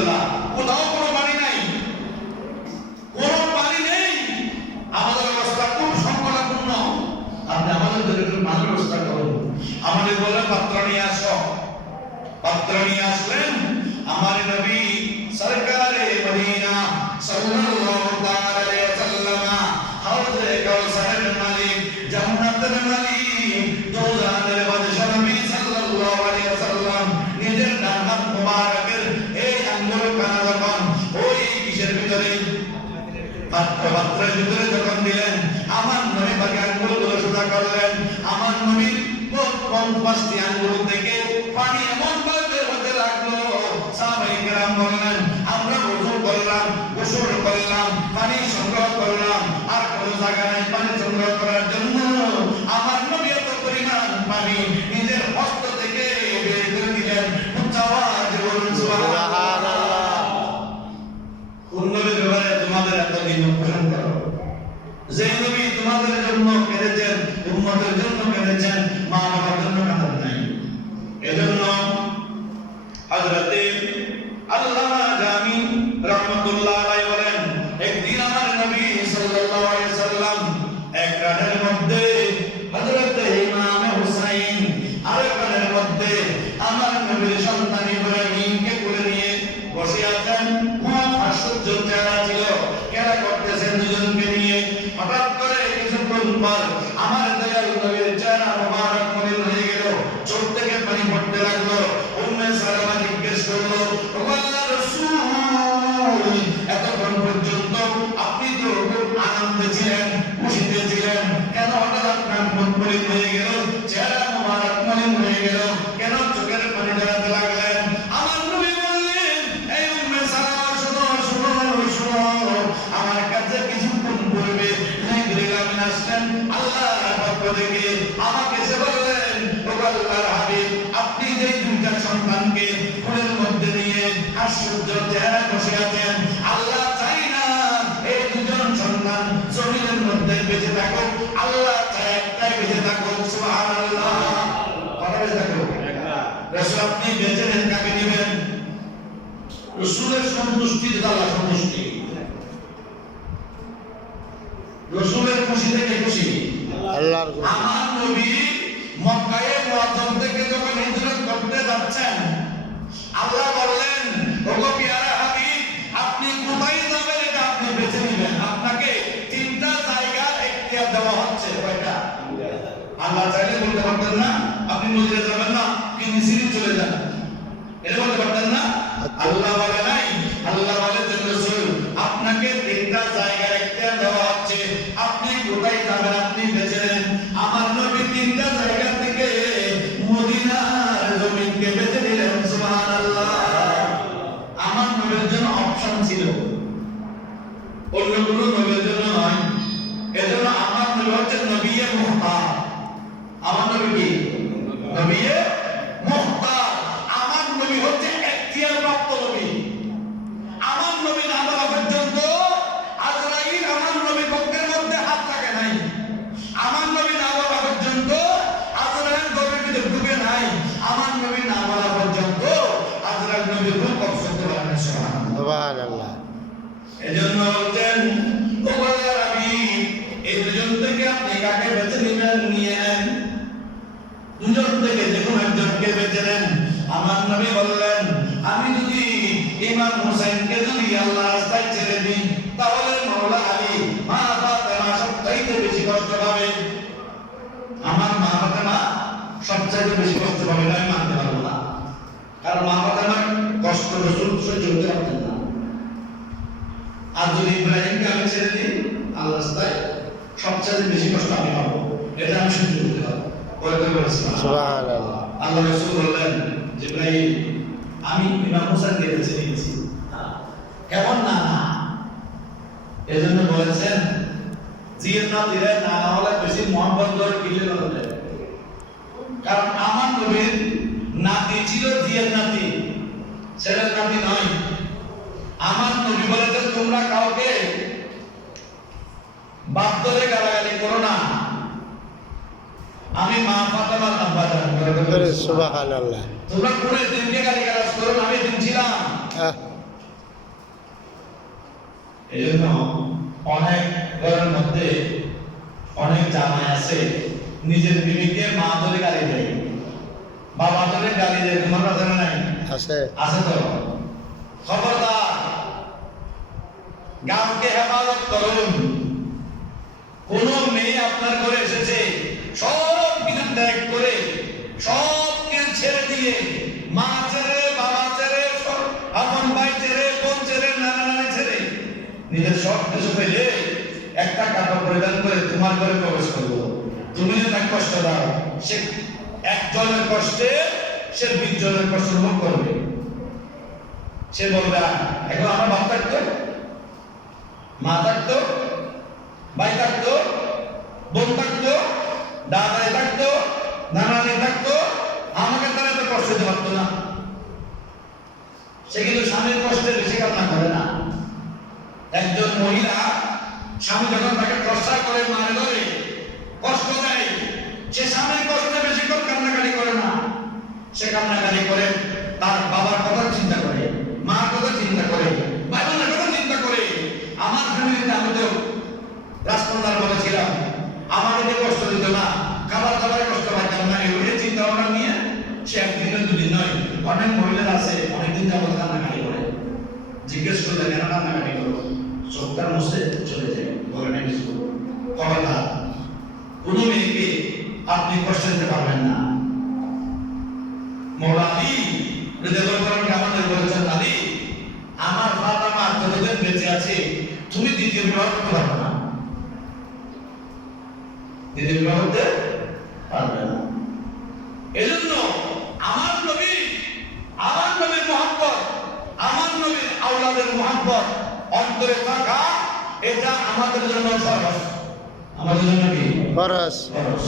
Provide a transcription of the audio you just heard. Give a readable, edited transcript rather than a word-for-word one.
আলহামদুলিল্লাহ কোথাও কোনো পানি নাই, কোনো পানি নেই, আমাদের অবস্থা খুব সংকটাপূর্ণ। আপনি আমাদের জন্য একটু পানির ব্যবস্থা করুন। আমাদের বলে পাত্র নিয়ে আসো, পাত্র নিয়ে আসলেন আমার নবী সরকারে মদিনা সাল্লাল্লাহু আলাইহি ওয়াসাল্লাম, হাউজে কাউসারের মালিক, জান্নাতের মালিক, দোজাখের বাদশা নবী সাল্লাল্লাহু আলাইহি ওয়াসাল্লাম নিজের ডান হাত মুবারকের এই আঙ্গুল কানা যখন ওই কিসের ভিতরে পাত্রের ভিতরে যখন দিলেন, আমার নবী পাক আঙ্গুলগুলো সোজা করলেন। আমার নবীর কোন পাঁচটি আঙ্গুল থেকে পানি এমন ভাবে হতে লাগলো, সাহাবায়ে কেরাম বললেন আমরা ওযু করলাম, গোসল করলাম, পানি সংগ্রহ করলাম, আর কোনো জায়গা নাই পানি সংগ্রহ করার জন্য। আমার নবী এত পরিমাণ পানি নিজের হস্ত থেকে বের করে দিলেন। উচ্চ আওয়াজে বলুন সুবহানাল্লাহ। কোন নবীর ব্যাপারে তোমাদের এত দিন পোষণ করো? যে নবী তোমাদের জন্য কেঁদেছেন, উম্মতের জন্য কেঁদেছেন, মা বাবার জন্য কাঁদেন নাই। এজন্য হযরতে আল্লামা জামি রাহমাতুল্লাহ আলাইহি বলেন, একদিন আমার নবী সাল্লাল্লাহু আলাইহি সাল্লাম এক রাতের মধ্যে হযরতে ইমাম হুসাইন, আরেক রাতের মধ্যে আমার নবীর সন্তান ইব্রাহিমকে কোলে নিয়ে বসে আছেন। খুব আশ্চর্য চেহারা ছিল, খেলা করতেছেন দুজনকে নিয়ে। হঠাৎ করে কিছুক্ষণ পর আমার দয়াল নবীর চেহারা মুবারক মলিন হয়ে গেল, চোখ থেকে পানি পড়তে লাগলো। উম্মে সালামা জিজ্ঞেস করলো, ও আল্লাহর রাসূল, এতক্ষণ পর্যন্ত আপনি তো খুব আনন্দে ছিলেন, খুশিতে ছিলেন, কেন হঠাৎ আপনার মুখ মলিন হয়ে গেল, চেহারা মুবারক মলিন হয়ে গেল, কেন চোখের পানি ঝরাতে লাগলেন? আমার নবী বললেন, এই উম্মে সালামা শুনো শুনো শুনো, আমার কাছে কিছুক্ষণ পূর্বে জিবরিল আমিন আসলেন আল্লাহর পক্ষ থেকে, আমাকে এসে বললেন, ও আল্লাহর হাবিব, আপনি যে দুইটা সন্তানকে কোলের মধ্যে নিয়ে আশ্চর্য চেহারা বসে আছেন, আল্লাহ চাই না এই দুজন সন্তান জমিনের মধ্যে বেঁচে থাকুক, আল্লাহ চায় একটাই বেঁচে থাকুক। সুবহানাল্লাহ। কটা বেঁচে থাকুক? রাসূল আপনি বেঁচে নেন, কাকে নেবেন? রাসূলের সন্তুষ্টি যেটা আল্লাহ সন্তুষ্টি, রাসূলের খুশি থেকে খুশি আল্লাহর খুশি। আমার নবী মক্কায়ে মুআজ্জম থেকে যখন হিজরত করতে যাচ্ছেন, আল্লাহ বললেন, ওগো পিয়ারা হাবিব, আপনি কোথায় যাবেন এটা আপনি বেছে নেবেন। আপনাকে তিনটা জায়গা এখতিয়ার দেওয়া হচ্ছে। কয়টা? আল্লাহ চাইলে বলতে পারতেন না আপনি মদিনা যাবেন না, আপনি মিসরে চলে যান, এটা বলতে পারতেন না? আল্লাহ বলে নাই, আল্লাহ বলে যে রাসূল আপনাকে তিনটা জায়গা এখতিয়ার দেওয়া হচ্ছে, আপনি কোথায় যাবেন আপনি বেছে নেন। আমার নবী তিনটা জায়গা থেকে মদিনার জমিনকে বেছে নিলেন। সুবহানাল্লাহ। আমার নবীর জন্য অপশন ছিল, অন্য কোনো নবীর জন্য নয়। এজন্য আমার নবী হচ্ছে নবিয়ে মুখতার। আমার নবী কি? নবিয়ে মুখতার। আমার নবী হচ্ছে এখতিয়ার প্রাপ্ত নবী। আমার নবী না বলা পর্যন্ত আজরাইল আমার নবী পক্ষের মধ্যে হাত রাখে নাই। আমার নবী না বলা পর্যন্ত আজরাইল গর্ভের ভিতরে ঢুকে নাই। আমার নবী না বলা পর্যন্ত আজরাইল নবীর রূপ কবজ করতে পারে না। সুবহানাল্লাহ। এজন্য বলতেন, ও আল্লাহর হাবিব, এই দুজন থেকে আপনি কাকে বেছে নেবেন? নিয়ে নেন, দুজন থেকে যে কোনো একজনকে বেছে নেন। আমার নবী বললেন, আমি যদি ইমাম হুসাইনকে যদি আল্লাহর রাস্তায় ছেড়ে দিই, তাহলে মাওলা আলী, মা ফাতেমা সবচাইতে বেশি কষ্ট পাবে। আমার মা ফাতেমা সবচাইতে বেশি কষ্ট পাবে, আমি মানতে পারবো না। কারণ মা ফাতেমার কষ্ট রাসূল সহ্য করতে পারতেন না। আর যদি ইব্রাহিমকে আমি ছেড়ে দিই আল্লাহর রাস্তায়, সবচাইতে বেশি কষ্ট আমি পাবো, এটা আমি সহ্য করতে পারবো। সুবহানাল্লাহ। আল্লাহ রাসূল বললেন, জিবরাইল, আমি ইমাম হুসাইনকে বেছে নিয়েছি। কেমন না? এজন্য বলেছেন, জিয়ের নাতিরা না হলে বেশি মোহাম্মদ করে কিলে বললেন। কারণ আমার নবীর নাতি ছিল জিয়ের নাতি, ছেলের নাতি নয়। আমার নবী বলেছেন, তোমরা কাউকে বাপ ধরে গালাগালি করো না। আমি মা ফাতেমার আব্বা জান করে। সুবহানাল্লাহ। তোমরা কোন দিনকে গালি গালাজ করো না, আমি দিন ছিলাম। এই জন্য অনেক ঘরের মধ্যে অনেক জামাই আছে নিজের বিবিকে মা ধরে গালি দেয়, বাবা ধরে গালি দেয়। তোমার কাছে না নাই? আছে। আছে তো। খবরদার, গামকে হেফাজত করুন। কোন মেয়ে আপনার ঘরে এসেছে সব কিছু ত্যাগ করে, সব কিছু ছেড়ে দিয়ে, মা ছেড়ে, বাবা ছেড়ে, আপন ভাই ছেড়ে, বোন ছেড়ে, নানা নানি ছেড়ে, নিজের সব কিছু ফেলে একটা কাপড় পরিধান করে তোমার ঘরে প্রবেশ করবো। তুমি যদি তাকে কষ্ট দাও, সে একজনের কষ্টে সে 20 জনের কষ্ট অনুভব করবে। সে বলবে এখন আমার বাপ থাকতো, মা থাকতো, ভাই থাকতো, বোন থাকতো, দাদাই থাকতো, নানানি থাকতো, আমাকে তারা এত কষ্ট দিতে পারতো না। সে কিন্তু স্বামীর কষ্টে বেশি কান্না করে না। একজন মহিলা স্বামী যখন তাকে কষ্ট করে, মারে ধরে কষ্ট দেয়, সে স্বামীর কষ্টে বেশি কান্নাকাটি করে না। সে কান্নাকাটি করে তার বাবার কথা চিন্তা করে, মার কথা চিন্তা করে, ভাই বোনের কথা চিন্তা করে। আমার ফ্যামিলিতে আমি তো রাজকন্যার মতো ছিলাম, আমাকে যে কষ্ট দিত না, খাবার দাবারে কষ্ট পাইতাম না, এগুলো চিন্তা ভাবনা নিয়ে সে একদিন দুদিন নয়, অনেক মহিলারা আছে অনেকদিন যাবত কান্নাকাটি করে। জিজ্ঞেস করলে কেন কান্নাকাটি করো, চোখটার মুছে চলে যায়, বলে না কিছু। খবরদার, কোনো মেয়েকে আপনি কষ্ট দিতে পারবেন না। মৌলা আলী আমাদের বলেছেন, আলী আমার ফাতেমা যতদিন বেঁচে আছে তুমি দ্বিতীয় বিবাহ করতে পারবে না, দ্বিতীয় বিবাহ করতে পারবে না। এজন্য আমার নবীর মহব্বত, আমার নবীর আওলাদের মহব্বত অন্তরে থাকা, এটা আমাদের জন্য ফরজ। আমাদের জন্য কি ফরজ? ফরজ।